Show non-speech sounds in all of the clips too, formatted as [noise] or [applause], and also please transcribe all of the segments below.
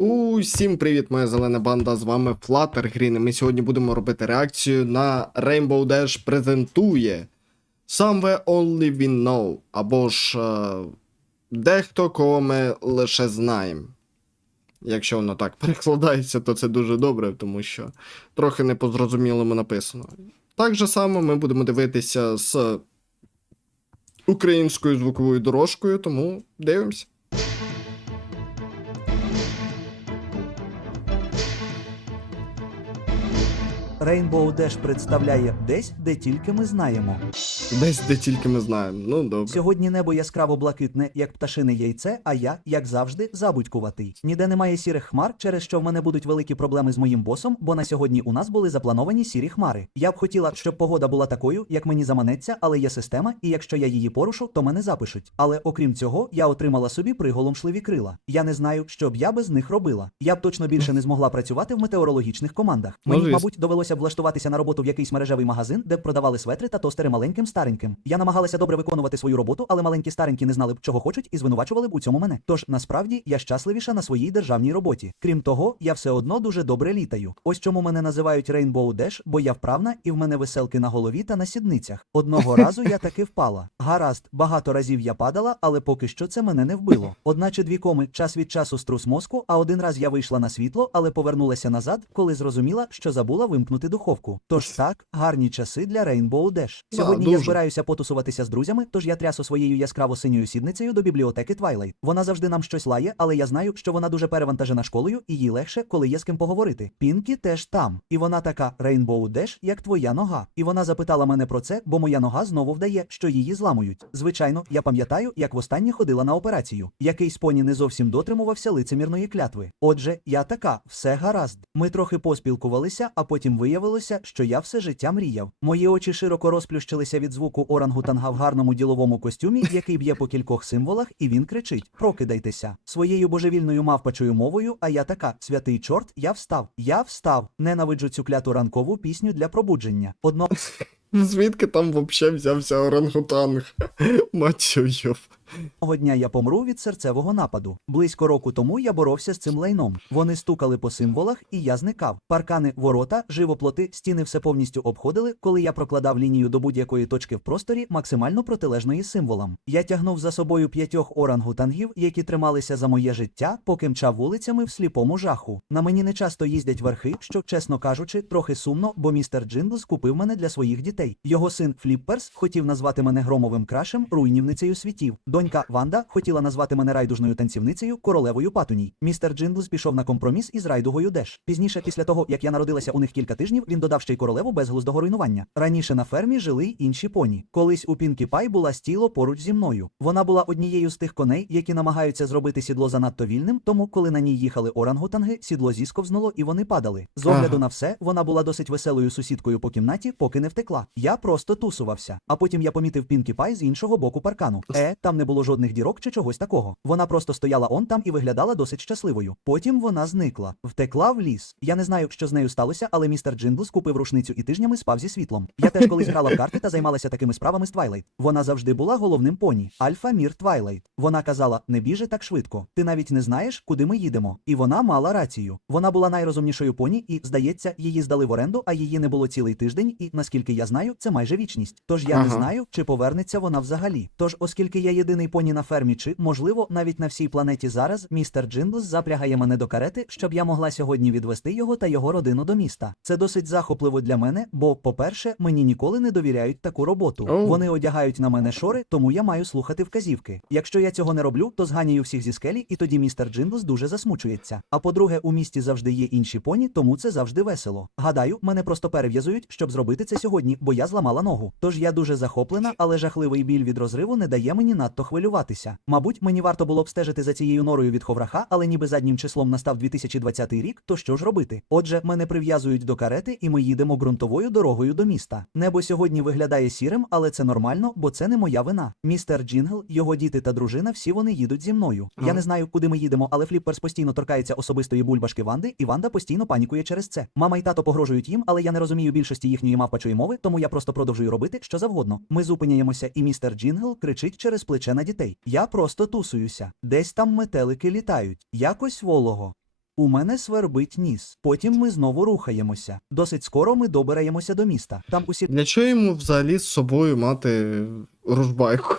Усім привіт, моя зелена банда. З вами Flutter Green. і Ми сьогодні будемо робити реакцію на Rainbow Dash презентує Somewhere Only We Know. Або ж е, дехто, кого ми лише знаємо. Якщо воно так [laughs] перекладається, то це дуже добре, тому що трохи не по-зрозумілому написано. Так же само ми будемо дивитися з українською звуковою дорожкою, тому дивимося. Rainbow Dash представляє десь, де тільки ми знаємо. Десь де тільки ми знаємо. Ну добре. Сьогодні небо яскраво блакитне, як пташине яйце, а я, як завжди, забудькуватий. Ніде немає сірих хмар, через що в мене будуть великі проблеми з моїм босом, бо на сьогодні у нас були заплановані сірі хмари. Я б хотіла, щоб погода була такою, як мені заманеться, але є система, і якщо я її порушу, то мене запишуть. Але окрім цього, я отримала собі приголомшливі крила. Я не знаю, що б я без них робила. Я б точно більше не змогла працювати в метеорологічних командах. Ну, Мені, мабуть, довелося б влаштуватися на роботу в якийсь мережевий магазин, де б продавали светри та тостери маленьким стареньким. Я намагалася добре виконувати свою роботу, але маленькі старенькі не знали б, чого хочуть, і звинувачували б у цьому мене. Тож насправді я щасливіша на своїй державній роботі. Крім того, я все одно дуже добре літаю. Ось чому мене називають Rainbow Dash, бо я вправна і в мене веселки на голові та на сідницях. Одного [laughs] разу я таки впала. Гаразд, багато разів я падала, але поки що це мене не вбило. Одна чи дві коми час від часу струс мозку, а один раз я вийшла на світло, але повернулася назад, коли зрозуміла, що забула вимкнути духовку. Тож так, гарні часи для Rainbow Dash. Да, Сьогодні я збираюся потусуватися з друзями, тож я трясу своєю яскраво синьою сідницею до бібліотеки Twilight. Вона завжди нам щось лає, але я знаю, що вона дуже перевантажена школою, і їй легше, коли є з ким поговорити. Пінкі теж там. І вона така Rainbow Dash, як твоя нога. І вона запитала мене про це, бо моя нога знову вдає, що її зламують. Звичайно, я пам'ятаю, як востаннє ходила на операцію. Якийсь поні не зовсім дотримувався лицемірної клятви. Отже, я така, все гаразд. Ми трохи поспілкувалися, а потім виявилося, що я все життя мріяв. Мої очі широко розплющилися від звуку орангутанга в гарному діловому костюмі, який б'є по кількох символах, і він кричить: Прокидайтеся своєю божевільною мавпачою мовою. А я така, святий чорт, я встав. Я встав. Ненавиджу цю кляту ранкову пісню для пробудження. Одного [laughs] Звідки там вообще взявся орангутанг? [laughs] Мать Одного дня я помру від серцевого нападу. Близько року тому я боровся з цим лайном. Вони стукали по символах, і я зникав. Паркани, ворота, живоплоти, стіни все повністю обходили, коли я прокладав лінію до будь-якої точки в просторі, максимально протилежної символам. Я тягнув за собою п'ятьох орангутангів, які трималися за моє життя, поки мчав вулицями в сліпому жаху. На мені не часто їздять верхи, що, чесно кажучи, трохи сумно, бо містер Джинглс купив мене для своїх дітей. Його син Фліпперс хотів назвати мене громовим крашем, руйнівницею світів. Донька Ванда хотіла назвати мене райдужною танцівницею, королевою патуній. Містер Джинглс пішов на компроміс із райдугою Деш. Пізніше, після того як я народилася у них кілька тижнів, він додав ще й королеву безглуздого руйнування. Раніше на фермі жили й інші поні. Колись у Пінкі Пай була стіло поруч зі мною. Вона була однією з тих коней, які намагаються зробити сідло занадто вільним, тому коли на ній їхали орангутанги, сідло зісковзнуло і вони падали. З огляду Ага. на все, вона була досить веселою сусідкою по кімнаті, поки не втекла. Я просто тусувався. А потім я помітив Пінкі Пай з іншого боку паркану. Е, там не було жодних дірок чи чогось такого. Вона просто стояла он там і виглядала досить щасливою. Потім вона зникла, втекла в ліс. Я не знаю, що з нею сталося, але містер Джинглс купив рушницю і тижнями спав зі світлом. Я теж колись грала в карти та займалася такими справами з Твайлайт. Вона завжди була головним поні. Альфа Мір Твайлайт. Вона казала: не біжи так швидко. Ти навіть не знаєш, куди ми їдемо. І вона мала рацію. Вона була найрозумнішою поні, і здається, її здали в оренду, а її не було цілий тиждень. І наскільки я знаю, це майже вічність. Тож я не знаю, чи повернеться вона взагалі. Тож, оскільки я єдиний поні на фермі, чи можливо навіть на всій планеті зараз, містер Джинглс запрягає мене до карети, щоб я могла сьогодні відвести його та його родину до міста. Це досить захопливо для мене, бо, по-перше, мені ніколи не довіряють таку роботу. Оу. Вони одягають на мене шори, тому я маю слухати вказівки. Якщо я цього не роблю, то зганюю всіх зі скелі, і тоді містер Джинглс дуже засмучується. А по-друге, у місті завжди є інші поні, тому це завжди весело. Гадаю, мене просто перев'язують, щоб зробити це сьогодні, бо я зламала ногу. Тож я дуже захоплена, але жахливий біль від розриву не дає мені надто хвилюватися. Мабуть, мені варто було б стежити за цією норою від ховраха, але ніби заднім числом настав 2020 рік, то що ж робити? Отже, мене прив'язують до карети, і ми їдемо ґрунтовою дорогою до міста. Небо сьогодні виглядає сірим, але це нормально, бо це не моя вина. Містер Джингл, його діти та дружина, всі вони їдуть зі мною. Я не знаю, куди ми їдемо, але Фліпперс постійно торкається особистої бульбашки Ванди, і Ванда постійно панікує через це. Мама і тато погрожують їм, але я не розумію більшості їхньої мавпачої мови, тому я просто продовжую робити що завгодно. Ми зупиняємося, і містер Джингл кричить через плече на дітей. Я просто тусуюся. Десь там метелики літають. Якось волого. У мене свербить ніс. Потім ми знову рухаємося. Досить скоро ми добираємося до міста. Там усі Для чого йому взагалі з собою мати ружбайку?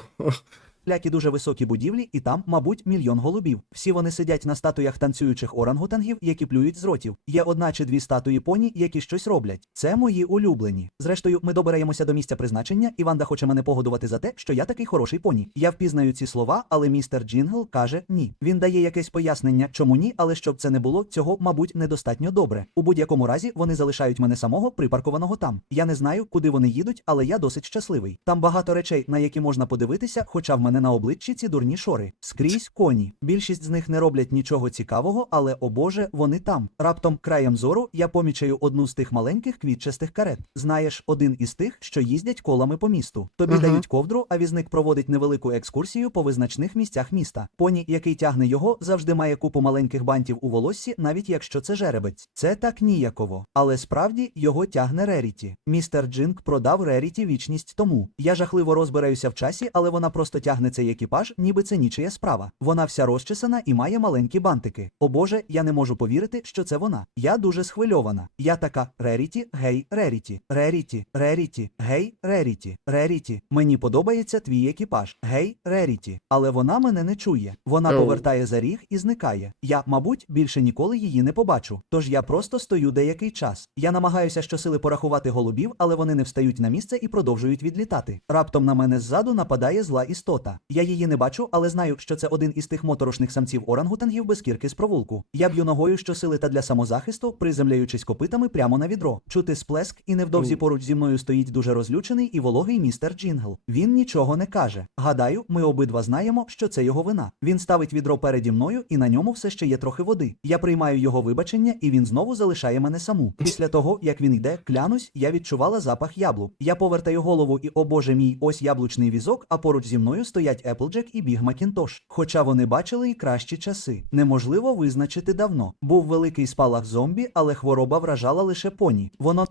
Лякі дуже високі будівлі, і там, мабуть, мільйон голубів. Всі вони сидять на статуях танцюючих орангутангів, які плюють з ротів. Є одна чи дві статуї поні, які щось роблять. Це мої улюблені. Зрештою, ми добираємося до місця призначення, і Ванда хоче мене погодувати за те, що я такий хороший поні. Я впізнаю ці слова, але містер Джингл каже ні. Він дає якесь пояснення, чому ні, але щоб це не було, цього, мабуть, недостатньо добре. У будь-якому разі вони залишають мене самого припаркованого там. Я не знаю, куди вони їдуть, але я досить щасливий. Там багато речей, на які можна подивитися, хоча в мене на обличчі ці дурні шори. Скрізь коні. Більшість з них не роблять нічого цікавого, але о Боже, вони там. Раптом краєм зору я помічаю одну з тих маленьких квітчастих карет. Знаєш, один із тих, що їздять колами по місту. Тобі Ага. дають ковдру, а візник проводить невелику екскурсію по визначних місцях міста. Поні, який тягне його, завжди має купу маленьких бантів у волоссі, навіть якщо це жеребець. Це так ніяково. Але справді його тягне Реріті. Містер Джинк продав Реріті вічність тому. Я жахливо розбираюся в часі, але вона просто тягне цей екіпаж, ніби це нічия справа. Вона вся розчесана і має маленькі бантики. О Боже, я не можу повірити, що це вона. Я дуже схвильована. Я така Реріті, гей, Реріті, Реріті, Реріті, гей, Реріті, Реріті. Мені подобається твій екіпаж. Гей, Реріті. Але вона мене не чує. Вона повертає за ріг і зникає. Я, мабуть, більше ніколи її не побачу. Тож я просто стою деякий час. Я намагаюся щосили порахувати голубів, але вони не встають на місце і продовжують відлітати. Раптом на мене ззаду нападає зла істота. Я її не бачу, але знаю, що це один із тих моторошних самців орангутангів без кірки з провулку. Я б'ю ногою щосили та для самозахисту, приземляючись копитами прямо на відро. Чути сплеск, і невдовзі поруч зі мною стоїть дуже розлючений і вологий містер Джингл. Він нічого не каже. Гадаю, ми обидва знаємо, що це його вина. Він ставить відро переді мною, і на ньому все ще є трохи води. Я приймаю його вибачення, і він знову залишає мене саму. Після того, як він йде, клянусь, я відчувала запах яблук. Я повертаю голову, і о боже мій, ось яблучний візок, а поруч зі мною стоять Еплджек і Біг Макінтош. Хоча вони бачили і кращі часи. Неможливо визначити давно. Був великий спалах зомбі, але хвороба вражала лише поні. Воно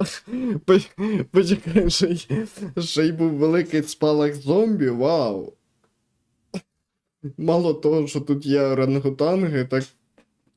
[laughs] Почекай, ще й, ще й був великий спалах зомбі, вау. Мало того, що тут є орангутанги, так,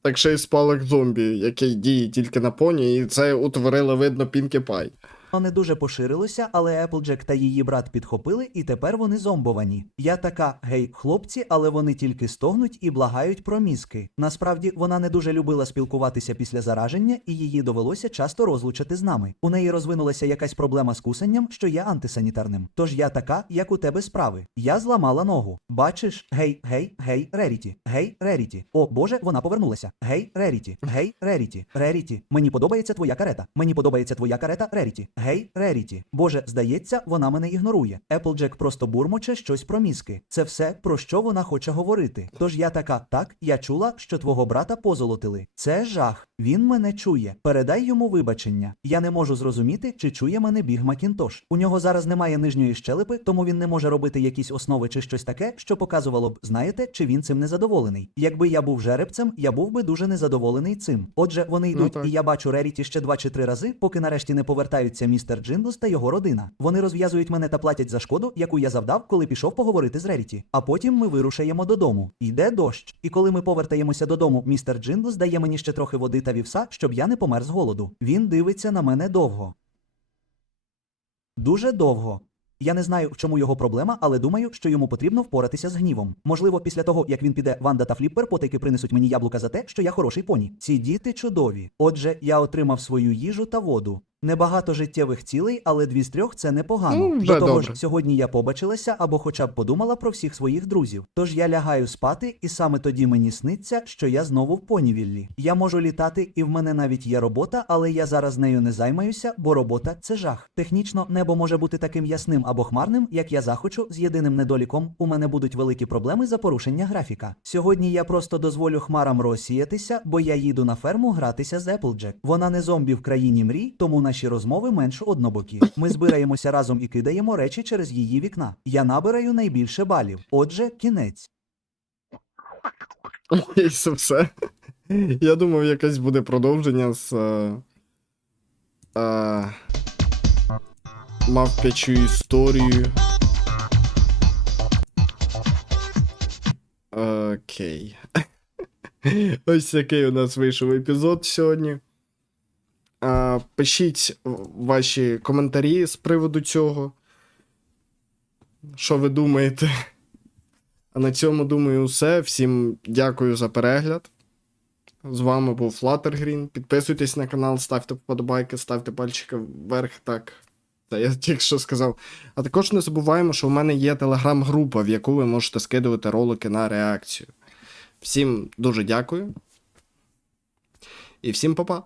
так ще й спалах зомбі, який діє тільки на поні, і це утворило, видно, Пінкі Пай. Не дуже поширилося, але Еплджек та її брат підхопили, і тепер вони зомбовані. Я така, гей, хлопці, але вони тільки стогнуть і благають про мізки. Насправді вона не дуже любила спілкуватися після зараження, і її довелося часто розлучити з нами. У неї розвинулася якась проблема з кусанням, що є антисанітарним. Тож я така, як у тебе справи. Я зламала ногу. Бачиш, гей, гей, гей, Реріті, гей, Реріті. О Боже, вона повернулася. Гей, Реріті, гей, Реріті, Реріті. Мені подобається твоя карета. Мені подобається твоя карета, Реріті. Гей, Реріті. Боже, здається, вона мене ігнорує. Еплджек просто бурмоче щось про мізки. Це все, про що вона хоче говорити. Тож я така, так, я чула, що твого брата позолотили. Це жах. Він мене чує. Передай йому вибачення. Я не можу зрозуміти, чи чує мене біг Макінтош. У нього зараз немає нижньої щелепи, тому він не може робити якісь основи чи щось таке, що показувало б, знаєте, чи він цим незадоволений. Якби я був жеребцем, я був би дуже незадоволений цим. Отже, вони Ну йдуть, так. і я бачу Реріті ще два чи три рази, поки нарешті не повертаються містер Джинглс та його родина. Вони розв'язують мене та платять за шкоду, яку я завдав, коли пішов поговорити з Реріті. А потім ми вирушаємо додому. Йде дощ. І коли ми повертаємося додому, містер Джинглс дає мені ще трохи води та вівса, щоб я не помер з голоду. Він дивиться на мене довго. Дуже довго. Я не знаю, в чому його проблема, але думаю, що йому потрібно впоратися з гнівом. Можливо, після того, як він піде, Ванда та Фліппер потайки принесуть мені яблука за те, що я хороший поні. Ці діти чудові. Отже, я отримав свою їжу та воду. Небагато життєвих цілей, але дві з трьох це непогано. Вже До того добре. ж, сьогодні я побачилася або хоча б подумала про всіх своїх друзів. Тож я лягаю спати, і саме тоді мені сниться, що я знову в понівіллі. Я можу літати, і в мене навіть є робота, але я зараз нею не займаюся, бо робота це жах. Технічно, небо може бути таким ясним або хмарним, як я захочу, з єдиним недоліком. У мене будуть великі проблеми за порушення графіка. Сьогодні я просто дозволю хмарам розсіятися, бо я їду на ферму гратися з Еплджек. Вона не зомбі в країні мрій, тому наші розмови менш однобокі. Ми збираємося разом і кидаємо речі через її вікна. Я набираю найбільше балів. Отже, кінець. Це все. Я думав, якесь буде продовження з. Е, е, мавпячу історію. Окей. Ось такий у нас вийшов епізод сьогодні. Пишіть ваші коментарі з приводу цього. Що ви думаєте? А на цьому, думаю, все. Всім дякую за перегляд. З вами був Fluttergreen. Підписуйтесь на канал, ставте вподобайки, ставте пальчики вверх. Так. Це я тільки що сказав. А також не забуваємо, що у мене є телеграм-група, в яку ви можете скидувати ролики на реакцію. Всім дуже дякую. І всім па-па.